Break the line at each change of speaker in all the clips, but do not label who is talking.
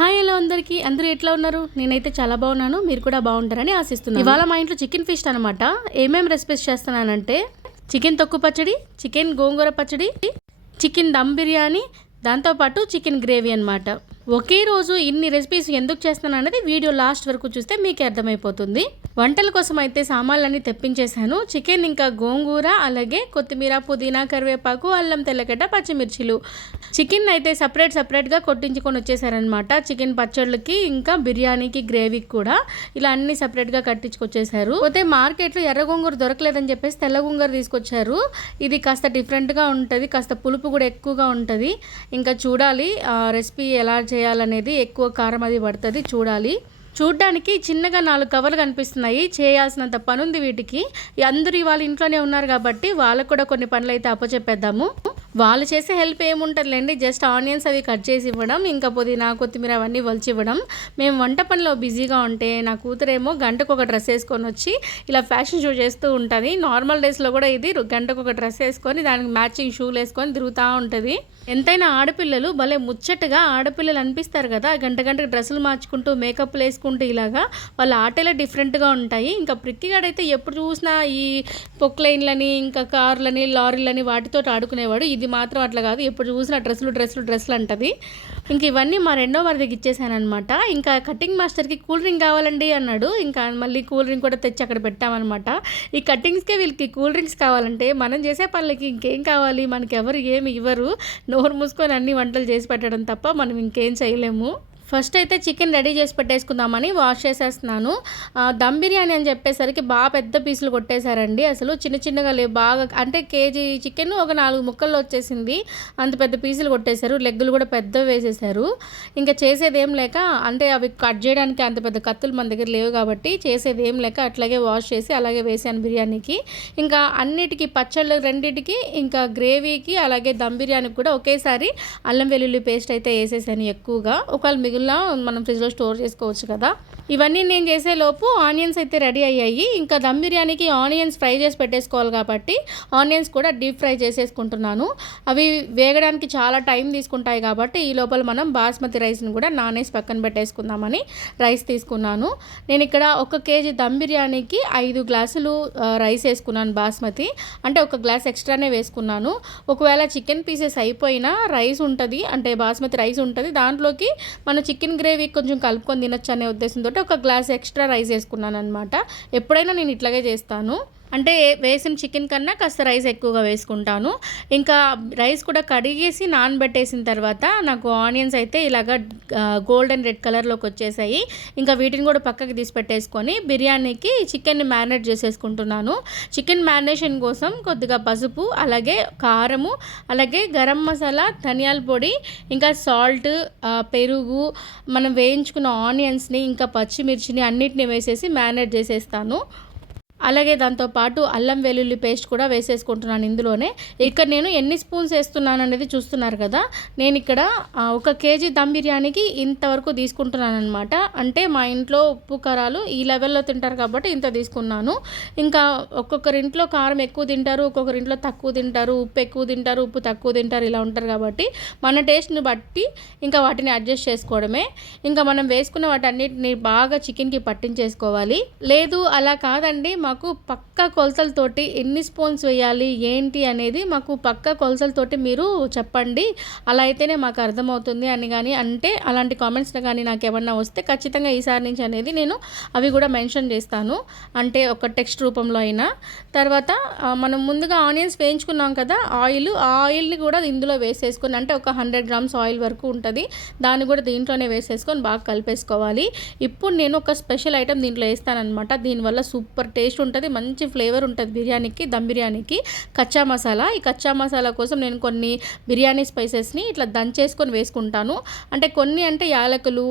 Hi hello అందరికీ. అందరూ ఎట్లా ఉన్నారు? నేనైతే చాలా బాగున్నాను. మీరు కూడా బాగుంటారని ఆశిస్తున్నాను. ఇవాళ మా ఇంట్లో చికెన్ ఫిష్ అనమాట ఏమేమి రెసిపీస్ చేస్తున్నానంటే చికెన్ తొక్కు పచ్చడి చికెన్ గోంగూర పచ్చడి చికెన్ దమ్ బిర్యానీ దాంతోపాటు చికెన్ గ్రేవీ అన్నమాట. ఒకే రోజు ఇన్ని రెసిపీస్ ఎందుకు చేస్తున్నాను అనేది వీడియో లాస్ట్ వరకు చూస్తే మీకే అర్థమైపోతుంది. వంటల కోసం అయితే సామాన్లన్నీ తెప్పించేశాను. చికెన్ ఇంకా గోంగూర అలాగే కొత్తిమీర పుదీనా కరివేపాకు అల్లం తెల్లగడ్డ పచ్చిమిర్చిలు. చికెన్ అయితే సపరేట్ సపరేట్గా కొట్టించుకొని వచ్చేసారనమాట చికెన్ పచ్చళ్ళకి ఇంకా బిర్యానీకి గ్రేవీకి కూడా ఇలా అన్ని సపరేట్గా కట్టించుకొచ్చేసారు పోతే మార్కెట్లో ఎర్ర గోంగూర దొరకలేదని చెప్పేసి తెల్ల గోంగూర తీసుకొచ్చారు. ఇది కాస్త డిఫరెంట్గా ఉంటుంది కాస్త పులుపు కూడా ఎక్కువగా ఉంటుంది. ఇంకా చూడాలి రెసిపీ ఎలా చేయాలనేది ఎక్కువ కారం అది పడుతుంది. చూడాలి. చూడ్డానికి చిన్నగా నాలుగు కవర్లు కనిపిస్తున్నాయి. చేయాల్సినంత పనుంది వీటికి. అందరూ ఇవాళ ఇంట్లోనే ఉన్నారు కాబట్టి వాళ్ళకు కూడా కొన్ని పనులు అయితే అప్పచెప్పేద్దాము. వాళ్ళు చేసే హెల్ప్ ఏముంటుందిలేండి? జస్ట్ ఆనియన్స్ అవి కట్ చేసి ఇవ్వడం ఇంకా పుదీనా కొత్తిమీర అవన్నీ వలిచి ఇవ్వడం. మేము వంట పనిలో బిజీగా ఉంటే నా కూతురేమో గంటకు ఒక డ్రెస్ వేసుకొని వచ్చి ఇలా ఫ్యాషన్ షో చేస్తూ ఉంటుంది. నార్మల్ డేస్లో కూడా ఇది గంటకు ఒక డ్రెస్ వేసుకొని దానికి మ్యాచింగ్ షూలు వేసుకొని తిరుగుతూ ఉంటుంది. ఎంతైనా ఆడపిల్లలు భలే ముచ్చటగా ఆడపిల్లలు అనిపిస్తారు కదా గంట గంటకు డ్రెస్సులు మార్చుకుంటూ మేకప్లు వేసుకుంటూ ఇలాగా వాళ్ళ ఆటలే డిఫరెంట్గా ఉంటాయి. ఇంకా ప్రిక్కిగాడైతే ఎప్పుడు చూసినా ఈ పొక్లైన్లని ఇంకా కార్లని లారీలని వాటితో ఆడుకునేవాడు. ఇది మాత్రం అట్లా కాదు. ఎప్పుడు చూసినా డ్రెస్సులు డ్రెస్సులు డ్రెస్సులు అంటది. ఇంక ఇవన్నీ మా రెండో వారి దగ్గర ఇచ్చేసానమాట ఇంకా కటింగ్ మాస్టర్కి కూల్ డ్రింక్ కావాలండి అన్నాడు. ఇంకా మళ్ళీ కూల్ డ్రింక్ కూడా తెచ్చి అక్కడ పెట్టామన్నమాట. ఈ కటింగ్స్కే వీళ్ళకి కూల్ డ్రింక్స్ కావాలంటే మనం చేసే పనులకి ఇంకేం కావాలి? మనకి ఎవరు ఏమి ఇవ్వరు. నోరు మూసుకొని అన్ని వంటలు చేసి పెట్టడం తప్ప మనం ఇంకేం చేయలేము. ఫస్ట్ అయితే చికెన్ రెడీ చేసి పెట్టేసుకుందామని వాష్ చేసేస్తున్నాను. దమ్ బిర్యానీ అని చెప్పేసరికి బాగా పెద్ద పీసులు కొట్టేశారండి. అసలు చిన్న చిన్నగా లేవు బాగా అంటే కేజీ చికెన్ ఒక నాలుగు ముక్కల్లో వచ్చేసింది. అంత పెద్ద పీసులు కొట్టేశారు. లెగ్గులు కూడా పెద్దవి వేసేసారు ఇంకా చేసేది ఏం లేక అంటే అవి కట్ చేయడానికి అంత పెద్ద కత్తులు మన దగ్గర లేవు కాబట్టి చేసేది ఏం లేక అట్లాగే వాష్ చేసి అలాగే వేసాను బిర్యానీకి. ఇంకా అన్నిటికీ పచ్చళ్ళు రెండింటికి ఇంకా గ్రేవీకి అలాగే దమ్ బిర్యానీకి కూడా ఒకేసారి అల్లం వెల్లుల్లి పేస్ట్ అయితే వేసేసాను ఎక్కువగా. ఒకవేళ మిగిలిన మనం ఫ్రిడ్జ్లో స్టోర్ చేసుకోవచ్చు కదా. ఇవన్నీ నేను చేసే లోపు ఆనియన్స్ అయితే రెడీ అయ్యాయి. ఇంకా దమ్ బిర్యానీకి ఆనియన్స్ ఫ్రై చేసి పెట్టేసుకోవాలి కాబట్టి ఆనియన్స్ కూడా డీప్ ఫ్రై చేసేసుకుంటున్నాను. అవి వేగడానికి చాలా టైం తీసుకుంటాయి కాబట్టి ఈ లోపల మనం బాస్మతి రైస్ని కూడా నానేసి పక్కన పెట్టేసుకుందామని రైస్ తీసుకున్నాను. నేను ఇక్కడ ఒక కేజీ దమ్ బిర్యానీకి ఐదు గ్లాసులు రైస్ వేసుకున్నాను బాస్మతి. అంటే ఒక గ్లాస్ ఎక్స్ట్రానే వేసుకున్నాను. ఒకవేళ చికెన్ పీసెస్ అయిపోయినా రైస్ ఉంటుంది అంటే బాస్మతి రైస్ ఉంటుంది. దాంట్లోకి మన చికెన్ గ్రేవీ కొంచెం కలుపుకొని తినొచ్చు అనే ఉద్దేశంతో ఒక గ్లాస్ ఎక్స్ట్రా రైస్ వేసుకున్నాను అనమాట ఎప్పుడైనా నేను ఇట్లాగే చేస్తాను. అంటే వేసిన చికెన్ కన్నా కాస్త రైస్ ఎక్కువగా వేసుకుంటాను. ఇంకా రైస్ కూడా కడిగేసి నానబెట్టేసిన తర్వాత నాకు ఆనియన్స్ అయితే ఇలాగ గోల్డెన్ రెడ్ కలర్లోకి వచ్చేసాయి. ఇంకా వీటిని కూడా పక్కకి తీసి పెట్టేసుకొని బిర్యానీకి చికెన్ని మ్యారినేట్ చేసేసుకుంటున్నాను. చికెన్ మ్యారినేషన్ కోసం కొద్దిగా పసుపు అలాగే కారము అలాగే గరం మసాలా ధనియాల పొడి ఇంకా సాల్ట్ పెరుగు మనం వేయించుకున్న ఆనియన్స్ని ఇంకా పచ్చిమిర్చిని అన్నిటిని వేసేసి మ్యారినేట్ చేసేస్తాను. అలాగే దాంతోపాటు అల్లం వెల్లుల్లి పేస్ట్ కూడా వేసేసుకుంటున్నాను ఇందులోనే. ఇక్కడ నేను ఎన్ని స్పూన్స్ వేస్తున్నాను అనేది చూస్తున్నారు కదా. నేను ఇక్కడ ఒక కేజీ దమ్ బిర్యానీకి ఇంతవరకు తీసుకుంటున్నాను అనమాట అంటే మా ఇంట్లో ఉప్పు కారాలు ఈ లెవెల్లో తింటారు కాబట్టి ఇంత తీసుకున్నాను. ఇంకా ఒక్కొక్కరింట్లో కారం ఎక్కువ తింటారు ఒక్కొక్కరింట్లో తక్కువ తింటారు ఉప్పు ఎక్కువ తింటారు ఉప్పు తక్కువ తింటారు ఇలా ఉంటారు కాబట్టి మన టేస్ట్ని బట్టి ఇంకా వాటిని అడ్జస్ట్ చేసుకోవడమే. ఇంకా మనం వేసుకున్న వాటన్నిటిని బాగా చికెన్కి పట్టించేసుకోవాలి. లేదు అలా కాదండి మాకు పక్క కొలతలతోటి ఎన్ని స్పూన్స్ వేయాలి ఏంటి అనేది మాకు పక్క కొలతలతోటి మీరు చెప్పండి. అలా అయితేనే మాకు అర్థమవుతుంది అని కానీ అంటే అలాంటి కామెంట్స్ కానీ నాకు ఏమన్నా వస్తే ఖచ్చితంగా ఈసారి నుంచి అనేది నేను అవి కూడా మెన్షన్ చేస్తాను. అంటే ఒక టెక్స్ట్ రూపంలో అయినా. తర్వాత మనం ముందుగా ఆనియన్స్ వేయించుకున్నాం కదా ఆయిల్ ఆ ఆయిల్ని కూడా ఇందులో వేసేసుకొని అంటే ఒక హండ్రెడ్ గ్రామ్స్ ఆయిల్ వరకు ఉంటుంది. దాన్ని కూడా దీంట్లోనే వేసేసుకొని బాగా కలిపేసుకోవాలి. ఇప్పుడు నేను ఒక స్పెషల్ ఐటెం దీంట్లో వేస్తానమాట దీనివల్ల సూపర్ టేస్ట్ ఉంటుంది మంచి ఫ్లేవర్ ఉంటుంది బిర్యానీకి దమ్ బిర్యానీకి. కచ్చా మసాలా ఈ కచ్చా మసాలా కోసం నేను కొన్ని బిర్యానీ స్పైసెస్ని ఇట్లా దంచేసుకొని వేసుకుంటాను. అంటే కొన్ని అంటే యాలకులు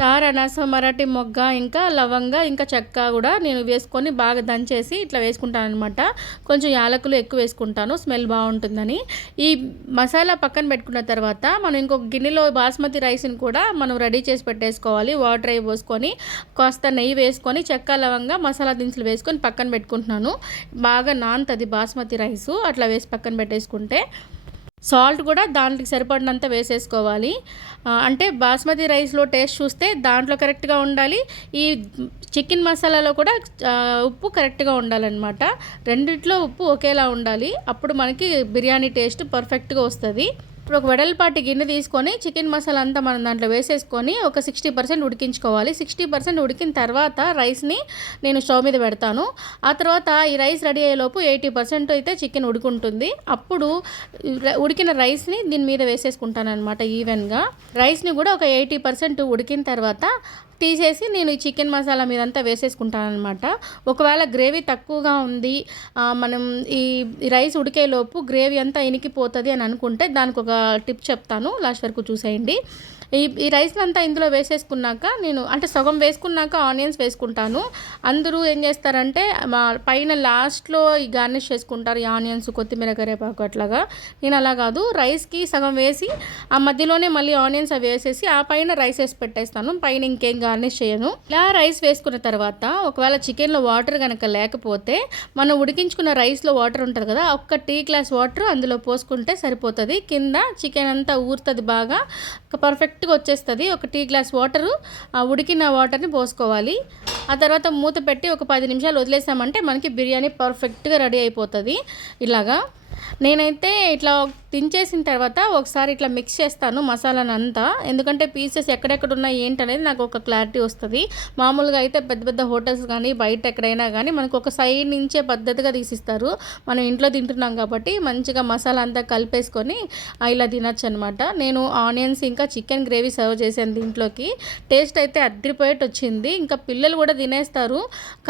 తార్ అనాస మరాఠీ మొగ్గ ఇంకా లవంగ ఇంకా చెక్క కూడా నేను వేసుకొని బాగా దంచేసి ఇట్లా వేసుకుంటాను అనమాట కొంచెం యాలకులు ఎక్కువ వేసుకుంటాను స్మెల్ బాగుంటుందని. ఈ మసాలా పక్కన పెట్టుకున్న తర్వాత మనం ఇంకొక గిన్నెలో బాస్మతి రైస్ని కూడా మనం రెడీ చేసి పెట్టేసుకోవాలి. వాటర్ అవి పోసుకొని కాస్త నెయ్యి వేసుకొని చెక్క లవంగా మసాలా దినుసులు వేసుకొని పక్కన పెట్టుకుంటున్నాను. బాగా నాన్తది బాస్మతి రైసు అట్లా వేసి పక్కన పెట్టేసుకుంటే సాల్ట్ కూడా దాంట్లోకి సరిపడినంత వేసేసుకోవాలి. అంటే బాస్మతి రైస్లో టేస్ట్ చూస్తే దాంట్లో కరెక్ట్గా ఉండాలి. ఈ చికెన్ మసాలాలో కూడా ఉప్పు కరెక్ట్గా ఉండాలన్నమాట. రెండిట్లో ఉప్పు ఒకేలా ఉండాలి. అప్పుడు మనకి బిర్యానీ టేస్ట్ పర్ఫెక్ట్గా వస్తుంది. ఇప్పుడు ఒక వెడల్పాటి గిన్నె తీసుకొని చికెన్ మసాలా అంతా మనం దాంట్లో వేసేసుకొని ఒక సిక్స్టీ పర్సెంట్ ఉడికించుకోవాలి. సిక్స్టీ పర్సెంట్ ఉడికిన తర్వాత రైస్ని నేను స్టవ్ మీద పెడతాను. ఆ తర్వాత ఈ రైస్ రెడీ అయ్యేలోపు ఎయిటీ పర్సెంట్ అయితే చికెన్ ఉడుకుంటుంది. అప్పుడు ఉడికిన రైస్ని దీని మీద వేసేసుకుంటాను అనమాట ఈవెన్గా. రైస్ని కూడా ఒక ఎయిటీ పర్సెంట్ ఉడికిన తర్వాత తీసేసి నేను ఈ చికెన్ మసాలా మీదంతా వేసేసుకుంటాను అనమాట ఒకవేళ గ్రేవీ తక్కువగా ఉంది మనం ఈ ఈ రైస్ ఉడికేలోపు గ్రేవీ అంతా ఇనికిపోతుంది అని అనుకుంటే దానికి ఒక టిప్ చెప్తాను. లాస్ట్ వరకు చూసేయండి. ఈ ఈ రైస్ అంతా ఇందులో వేసేసుకున్నాక నేను అంటే సగం వేసుకున్నాక ఆనియన్స్ వేసుకుంటాను. అందరూ ఏం చేస్తారంటే మా పైన లాస్ట్లో ఈ గార్నిష్ చేసుకుంటారు ఈ ఆనియన్స్ కొత్తిమీర కరేపాకు అట్లాగా. నేను అలా కాదు రైస్కి సగం వేసి ఆ మధ్యలోనే మళ్ళీ ఆనియన్స్ అవి వేసేసి ఆ పైన రైస్ వేసి పెట్టేస్తాను. పైన ఇంకేం గార్నిష్ చేయను. ఇలా రైస్ వేసుకున్న తర్వాత ఒకవేళ చికెన్లో వాటర్ కనుక లేకపోతే మనం ఉడికించుకున్న రైస్లో వాటర్ ఉంటుంది కదా ఒక్క టీ గ్లాస్ వాటర్ అందులో పోసుకుంటే సరిపోతుంది. కింద చికెన్ అంతా ఊరుతుంది బాగా పర్ఫెక్ట్ కరెక్ట్గా వచ్చేస్తుంది. ఒక టీ గ్లాస్ వాటరు ఆ ఉడికిన వాటర్ని పోసుకోవాలి. ఆ తర్వాత మూత పెట్టి ఒక పది నిమిషాలు వదిలేసామంటే మనకి బిర్యానీ పర్ఫెక్ట్గా రెడీ అయిపోతుంది. ఇలాగా నేనైతే ఇట్లా దించేసిన తర్వాత ఒకసారి ఇట్లా మిక్స్ చేస్తాను మసాలాను అంతా ఎందుకంటే పీసెస్ ఎక్కడెక్కడ ఉన్నాయి ఏంటనేది నాకు ఒక క్లారిటీ వస్తుంది. మామూలుగా అయితే పెద్ద పెద్ద హోటల్స్ కానీ బయట ఎక్కడైనా కానీ మనకు ఒక సైడ్ నుంచే పద్ధతిగా తీసిస్తారు. మనం ఇంట్లో తింటున్నాం కాబట్టి మంచిగా మసాలా అంతా కలిపేసుకొని ఇలా తినచ్చు అనమాట నేను ఆనియన్స్ ఇంకా చికెన్ గ్రేవీ సర్వ్ చేశాను దీంట్లోకి. టేస్ట్ అయితే అద్దరిపోయేట్టు వచ్చింది ఇంకా పిల్లలు కూడా తినేస్తారు.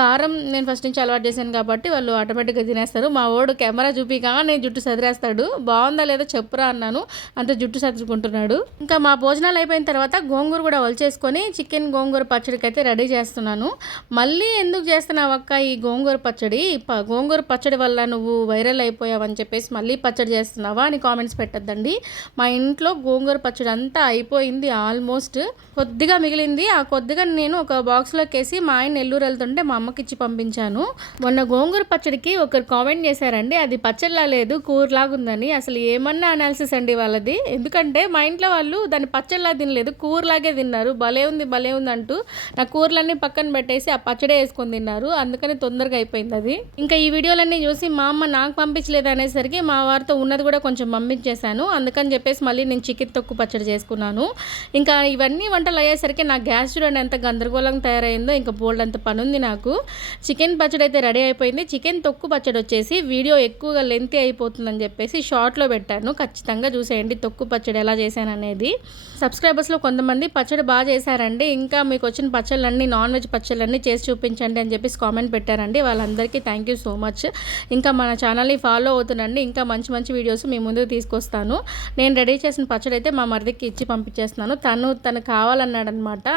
కారం నేను ఫస్ట్ నుంచి అలవాటు చేశాను కాబట్టి వాళ్ళు ఆటోమేటిక్గా తినేస్తారు. మా వాడు కెమెరా చూపిగానే జుట్టు సదిరేస్తాడు. బాగుందా లేదా చెప్పురా అన్నాను. అంత జుట్టు సర్దుకుంటున్నాడు ఇంకా మా భోజనాలు అయిపోయిన తర్వాత గోంగూర కూడా వలచేసుకొని చికెన్ గోంగూర పచ్చడికి అయితే రెడీ చేస్తున్నాను. మళ్ళీ ఎందుకు చేస్తున్నావు అక్క ఈ గోంగూర పచ్చడి? గోంగూర పచ్చడి వల్ల నువ్వు వైరల్ అయిపోయావని చెప్పేసి మళ్ళీ పచ్చడి చేస్తున్నావా అని కామెంట్స్ పెట్టద్దండి. మా ఇంట్లో గోంగూర పచ్చడి అంతా అయిపోయింది ఆల్మోస్ట్. కొద్దిగా మిగిలింది. ఆ కొద్దిగా నేను ఒక బాక్స్లోకి వేసి మా ఆయన నెల్లూరు వెళ్తుంటే మా అమ్మకి ఇచ్చి పంపించాను. మొన్న గోంగూర పచ్చడికి ఒకరు కామెంట్ చేశారండి అది పచ్చడిలా లేదు కూరలాగుందని. అసలు ఏమన్నా అనాలిసిస్ అండి వాళ్ళది? ఎందుకంటే మా ఇంట్లో వాళ్ళు దాన్ని పచ్చడిలా తినలేదు కూరలాగే తిన్నారు. భలే ఉంది భలే ఉంది అంటూ నా కూరలన్నీ పక్కన పెట్టేసి ఆ పచ్చడే వేసుకొని తిన్నారు. అందుకని తొందరగా అయిపోయింది అది. ఇంకా ఈ వీడియోలన్నీ చూసి మా అమ్మ నాకు పంపించలేదు అనేసరికి మా వారితో ఉన్నది కూడా కొంచెం పంపించేశాను. అందుకని చెప్పేసి మళ్ళీ నేను చికెన్ తొక్కు పచ్చడి చేసుకున్నాను. ఇంకా ఇవన్నీ వంటలు అయ్యేసరికి నా గ్యాస్ చూడండి ఎంత గందరగోళం తయారైందో ఇంకా బోల్డ్ అంత పని ఉంది నాకు. చికెన్ పచ్చడి అయితే రెడీ అయిపోయింది. చికెన్ తొక్కు పచ్చడి వచ్చేసి వీడియో ఎక్కువగా లెంతీ అయిపోతుందని చెప్పేసి షార్ట్లో పెట్టాను. ఖచ్చితంగా చూసేయండి. తొక్కు పచ్చడి ఎలా చేశాను అనేది సబ్స్క్రైబర్స్లో కొంతమంది పచ్చడి బాగా చేశారండి. ఇంకా మీకు వచ్చిన పచ్చళ్ళన్నీ నాన్ వెజ్ పచ్చళ్ళన్నీ చేసి చూపించండి అని చెప్పేసి కామెంట్ పెట్టారండి. వాళ్ళందరికీ థ్యాంక్ యూ సో మచ్ ఇంకా మన ఛానల్ని ఫాలో అవుతుండండి. ఇంకా మంచి మంచి వీడియోస్ మీ ముందుకు తీసుకొస్తాను. నేను రెడీ చేసిన పచ్చడి అయితే మా మరిదికి ఇచ్చి పంపించేస్తున్నాను. తను తను కావాలన్నాడు అనమాట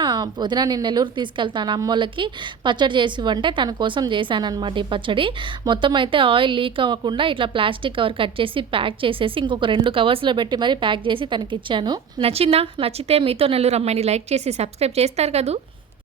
వదిన నేను నెల్లూరు తీసుకెళ్తాను అమ్మోళ్ళకి పచ్చడి చేసి ఇవ్వంటే తన కోసం చేశానమాట ఈ పచ్చడి. మొత్తం అయితే ఆయిల్ లీక్ అవ్వకుండా ఇట్లా ప్లాస్టిక్ ప్లాస్టిక్ కవర్ కట్ చేసి ప్యాక్ చేసేసి ఇంకొక రెండు కవర్స్లో పెట్టి మరి ప్యాక్ చేసి తనకి ఇచ్చాను నచ్చిందా? నచ్చితే మీతో నలుగురు అమ్మాయిని లైక్ చేసి సబ్స్క్రైబ్ చేస్తారు కదా?